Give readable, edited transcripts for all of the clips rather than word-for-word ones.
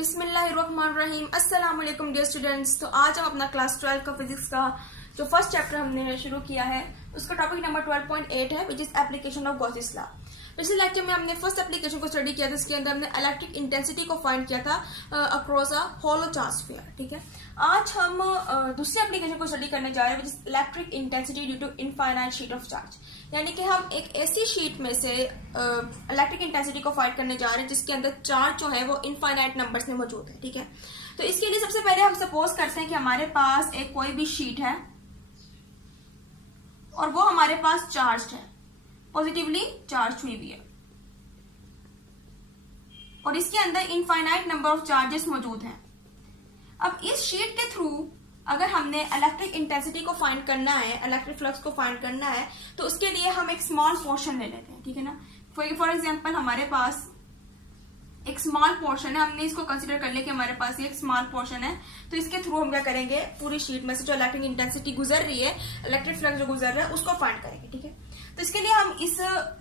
बिस्मिल्लाहिर्रहमानिर्रहीम। अस्सलाम वालेकुम डियर स्टूडेंट्स। तो आज हम अपना क्लास 12 का फिजिक्स का जो फर्स्ट चैप्टर हमने शुरू किया है उसका टॉपिक नंबर 12.8 है, which is application of Gauss's law. पिछले लेक्चर में हमने फर्स्ट एप्लीकेशन को स्टडी किया था, इसके अंदर हमने इलेक्ट्रिक इंटेंसिटी को फाइंड किया था across a hollow charge sphere. ठीक है, आज हम दूसरी एप्लीकेशन को स्टडी करने जा रहे हैं, which is electric intensity due to infinite sheet of charge. यानी कि हम एक ऐसी शीट में से इलेक्ट्रिक इंटेंसिटी को फाइंड करने जा रहे हैं जिसके अंदर चार्ज जो है वो इनफाइनाइट नंबर्स में मौजूद है। ठीक है, तो इसके लिए सबसे पहले हम सपोज करते हैं कि हमारे पास एक कोई भी शीट है और वो हमारे पास चार्ज है, पॉजिटिवली चार्ज हुई हुई है, और इसके अंदर इनफाइनाइट नंबर ऑफ चार्जेस मौजूद हैं। अब इस शीट के थ्रू अगर हमने इलेक्ट्रिक इंटेंसिटी को फाइंड करना है, इलेक्ट्रिक फ्लक्स को फाइंड करना है, तो उसके लिए हम एक स्मॉल पोर्शन ले लेते हैं। ठीक है ना, फॉर एग्जांपल हमारे पास एक स्मॉल पोर्शन है, हमने इसको कंसीडर कर लिया कि हमारे पास ये एक स्मॉल पोर्शन है। तो इसके थ्रू हम क्या करेंगे, पूरी शीट में से जो इलेक्ट्रिक इंटेंसिटी गुजर रही है, इलेक्ट्रिक फ्लक्स जो गुजर रहा है, उसको फाइंड करेंगे। ठीक है, तो इसके लिए हम इस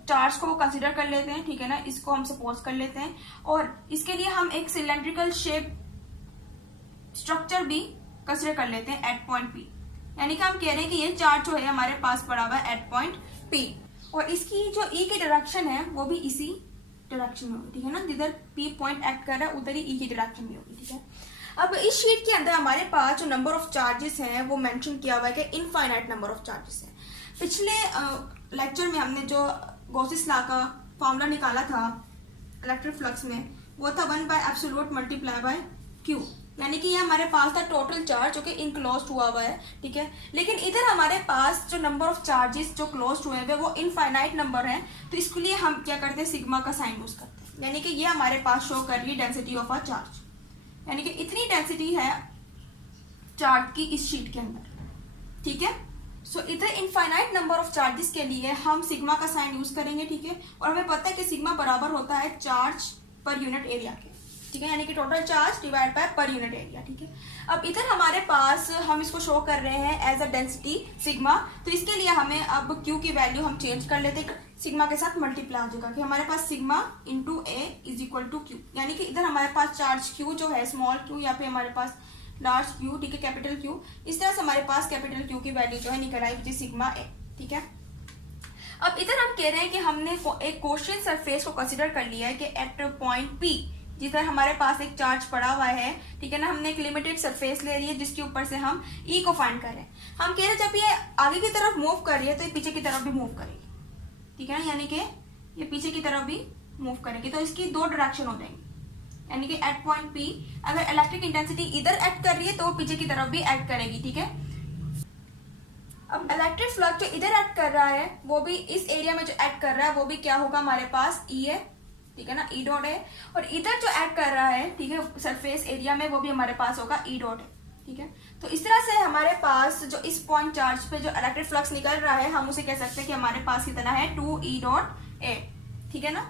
चार्ज को कंसीडर कर लेते हैं। ठीक है ना, इसको हम सपोज कर लेते हैं, और इसके लिए हम एक सिलेंड्रिकल शेप स्ट्रक्चर भी कंसीडर कर लेते हैं एट पॉइंट पी। यानी कि हम कह रहे हैं कि ये चार्ज जो है हमारे पास पड़ा हुआ है एट पॉइंट पी, और इसकी जो ई की डायरेक्शन है वो भी इसी डायरेक्शन में होगी। ठीक है ना, जिधर पी पॉइंट एक्ट कर रहा है उधर ही ई की डायरेक्शन में होगी। ठीक है, अब इस शीट के अंदर हमारे पास जो नंबर ऑफ चार्जेस हैं वो मेंशन किया हुआ है कि इनफाइनाइट नंबर ऑफ चार्जेस है। पिछले लेक्चर में हमने जो गॉसेस लॉ का फॉर्मूला निकाला था इलेक्ट्रिक फ्लक्स में, वो था 1/एब्सोल्यूट मल्टीप्लाई बाय क्यू। यानी कि ये हमारे पास था टोटल चार्ज जो कि इनक्लोज्ड हुआ हुआ है। ठीक है, लेकिन इधर हमारे पास जो नंबर ऑफ चार्जेस जो क्लोज्ड हुए हैं वो इनफाइनाइट नंबर है। तो इसके लिए हम क्या करते हैं, सिग्मा का साइन यूज करते हैं। यानी कि ये हमारे पास शो कर रही है डेंसिटी ऑफ अ चार्ज, यानी कि इतनी डेंसिटी है चार्ज की इस शीट के अंदर। ठीक है, सो इधर इनफाइनाइट नंबर ऑफ चार्जेस के लिए हम सिग्मा का साइन यूज करेंगे। ठीक है, और हमें पता है कि सिग्मा बराबर होता है चार्ज पर यूनिट एरिया के। ठीक है, यानी कि total charge divide by per unit area. ठीक है, अब इधर हमारे पास हम इसको शो कर रहे हैं एज अ डेंसिटी सिग्मा। तो इसके लिए हमें अब क्यू की वैल्यू हम चेंज कर लेते हैं, सिग्मा के साथ मल्टीप्लाई हो जाएगा कि हमारे पास sigma into a is equal to q. यानी कि इधर हमारे पास चार्ज क्यू जो है स्मॉल क्यू, या फिर हमारे पास लार्ज क्यू, ठीक है, कैपिटल क्यू, इस तरह से हमारे पास कैपिटल क्यू की वैल्यू जो है निकल आई, विच इज सिग्मा ए। ठीक है, अब इधर हम कह रहे हैं कि हमने एक क्वेश्चन सरफेस को कंसिडर कर लिया है कि एट पॉइंट पी जिधर हमारे पास एक चार्ज पड़ा हुआ है। ठीक है ना, हमने एक लिमिटेड सरफेस ले रही है जिसके ऊपर से हम ई को फाइंड कर रहे हैं। हम कह रहे हैं जब ये आगे की तरफ मूव कर रही है तो ये पीछे की तरफ भी मूव करेगी। ठीक है ना, यानी कि ये पीछे की तरफ भी मूव करेगी, तो इसकी दो डायरेक्शन हो जाएंगी। यानी कि एट पॉइंट पी अगर इलेक्ट्रिक इंटेंसिटी इधर एक्ट कर रही है तो वो पीछे की तरफ भी एक्ट करेगी। ठीक है, अब इलेक्ट्रिक फ्लक्स जो इधर एक्ट कर रहा है वो भी इस एरिया में जो एक्ट कर रहा है वो भी क्या होगा, हमारे पास ई है। ठीक है ना, ई डॉट है, और इधर जो एक्ट कर रहा है, ठीक है, सरफेस एरिया में, वो भी हमारे पास होगा ई डॉट है। ठीक है, तो इस तरह से हमारे पास जो इस पॉइंट चार्ज पे जो इलेक्ट्रिक फ्लक्स निकल रहा है हम उसे कह सकते हैं कि हमारे पास कितना है 2 ई डॉट ए। ठीक है ना,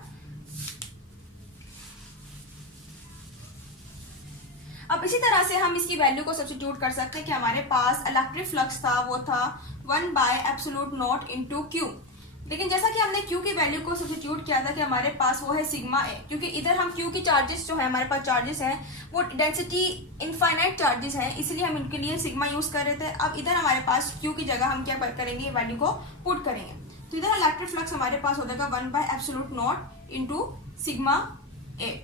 अब इसी तरह से हम इसकी वैल्यू को सब्स्टिट्यूट कर सकते हैं कि हमारे पास इलेक्ट्रिक फ्लक्स था वो था 1/एब्सोल्यूट इंटू क्यू। लेकिन जैसा कि हमने Q की वैल्यू को सब्स्टिट्यूट किया था कि हमारे पास वो है सिग्मा ए, क्योंकि इधर हम Q की चार्जेस जो है हमारे पास चार्जेस हैं वो डेंसिटी इनफाइनाइट चार्जेस हैं, इसलिए हम इनके लिए सिग्मा यूज कर रहे थे। अब इधर हमारे पास Q की जगह हम क्या करेंगे, वैल्यू को पुट करेंगे। तो इधर इलेक्ट्रिक फ्लक्स हमारे पास हो जाएगा 1/एब्सोल्यूट इंटू सिग्मा ए।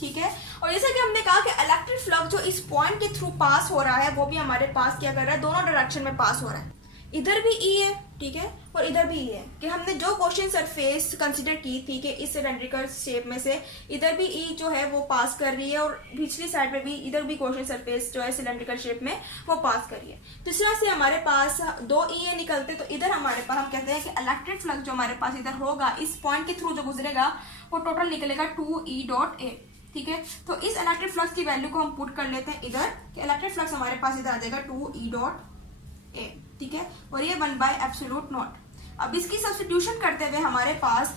ठीक है, और जैसा कि हमने कहा कि इलेक्ट्रिक फ्लक्स जो इस पॉइंट के थ्रू पास हो रहा है वो भी हमारे पास क्या कर रहा है, दोनों डायरेक्शन में पास हो रहा है। इधर भी ई है, ठीक है, और इधर भी ई है, कि हमने जो क्वेश्चन सरफेस कंसीडर की थी कि इस सिलेंड्रिकल शेप में से इधर भी ई जो है वो पास कर रही है, और पिछली साइड पे भी इधर भी क्वेश्चन सरफेस जो है सिलेंड्रिकल शेप में वो पास कर रही है। तो इस तरह से हमारे पास दो ई ए निकलते, तो इधर हमारे पास हम कहते हैं कि इलेक्ट्रिक फ्लक्स जो हमारे पास इधर होगा इस पॉइंट के थ्रू जो गुजरेगा वो टोटल निकलेगा 2 ई डॉट ए। ठीक है, तो इस इलेक्ट्रिक फ्लक्स की वैल्यू को हम पुट कर लेते हैं इधर, कि इलेक्ट्रिक फ्लक्स हमारे पास इधर आ जाएगा 2 ई डॉट ए। ठीक है, और ये 1/एब्सोल्यूट। अब इसकी सब्स्टिट्यूशन करते हुए हमारे पास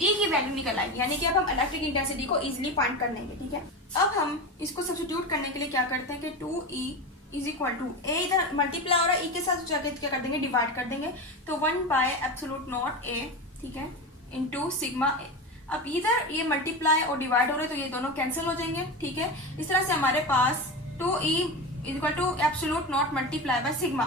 ई की वैल्यू निकल आएगी, यानी कि अब हम इलेक्ट्रिक इंटेंसिटी को इजीली फाइंड कर लेंगे। ठीक है, अब हम इसको सब्स्टिट्यूट करने के लिए क्या करते हैं कि 2 ई इज इक्वल टू ए, इधर मल्टीप्लाई हो रहा है, ई के साथ जाके क्या कर देंगे, डिवाइड कर देंगे, तो 1/एब्सोल्यूट ए। ठीक है, इंटू सिग्मा ए। अब इधर ये मल्टीप्लाई और डिवाइड हो रहे तो ये दोनों कैंसिल हो जाएंगे, ठीक है। इस तरह से हमारे पास 2e equal to absolute naught multiply by sigma,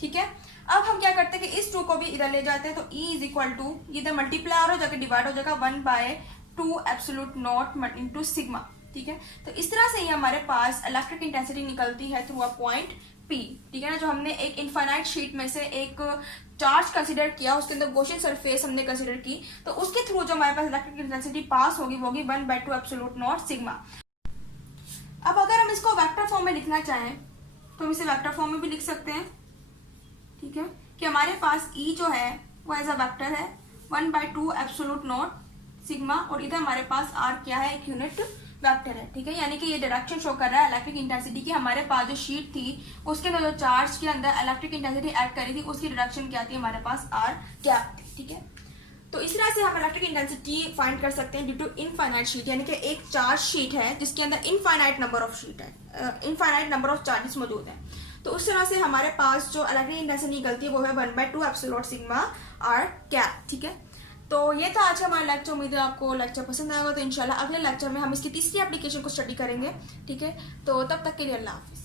ठीक है। अब हम क्या करते हैं कि इस 2 को भी इधर ले जाते हैं, तो e इज इक्वल टू इधर मल्टीप्लाई और जाकर डिवाइड हो जाएगा 1/2 एब्सोल्यूट नॉट इंटू सिग्मा, ठीक है। तो इस तरह से ही हमारे पास इलेक्ट्रिक इंटेंसिटी निकलती है थ्रू अ पॉइंट P, ठीक है ना। जो हमने एक इनफाइनाइट शीट में से एक चार्ज कंसीडर किया, उसके अंदर गॉसियन सरफेस हमने कंसीडर की, तो उसके थ्रू जो हमारे पास इलेक्ट्रिक इंटेंसिटी पास होगी वो होगी 1/2 एब्सोल्यूट नॉट सिग्मा। अब अगर हम इसको वेक्टर फॉर्म में लिखना चाहें तो हम इसे वेक्टर फॉर्म में भी लिख सकते हैं, ठीक है, कि हमारे पास E जो है वो एज अ वेक्टर है 1/2 एब्सोल्यूट नॉट सिग्मा, और इधर हमारे पास R क्या है, एक यूनिट वेक्टर है, ठीक है। यानी कि ये डायरेक्शन शो कर रहा है इलेक्ट्रिक इंटेंसिटी की। हमारे पास जो शीट थी उसके अंदर जो चार्ज के अंदर इलेक्ट्रिक इंटेंसिटी ऐड करी थी उसकी डायरेक्शन क्या थी, हमारे पास R कैप थी, ठीक है। तो इस तरह से हम इलेक्ट्रिक इंटेंसिटी फाइंड कर सकते हैं ड्यू टू इनफाइनाइट शीट, यानी कि एक चार्ज शीट है जिसके अंदर इनफाइनाइट नंबर ऑफ शीट है, इनफाइनाइट नंबर ऑफ चार्जेस मौजूद हैं। तो उस तरह से हमारे पास जो इलेक्ट्रिक इंटेंसिटी निकलती है वो है 1/2 एप्सिलॉन सिग्मा R कैप, ठीक है। तो ये था आज हमारा लेक्चर। उम्मीद है आपको लेक्चर पसंद आएगा। तो इंशाल्लाह अगले लेक्चर में हम इसकी तीसरी एप्लीकेशन को स्टडी करेंगे, ठीक है। तो तब तक के लिए अल्लाह हाफिज।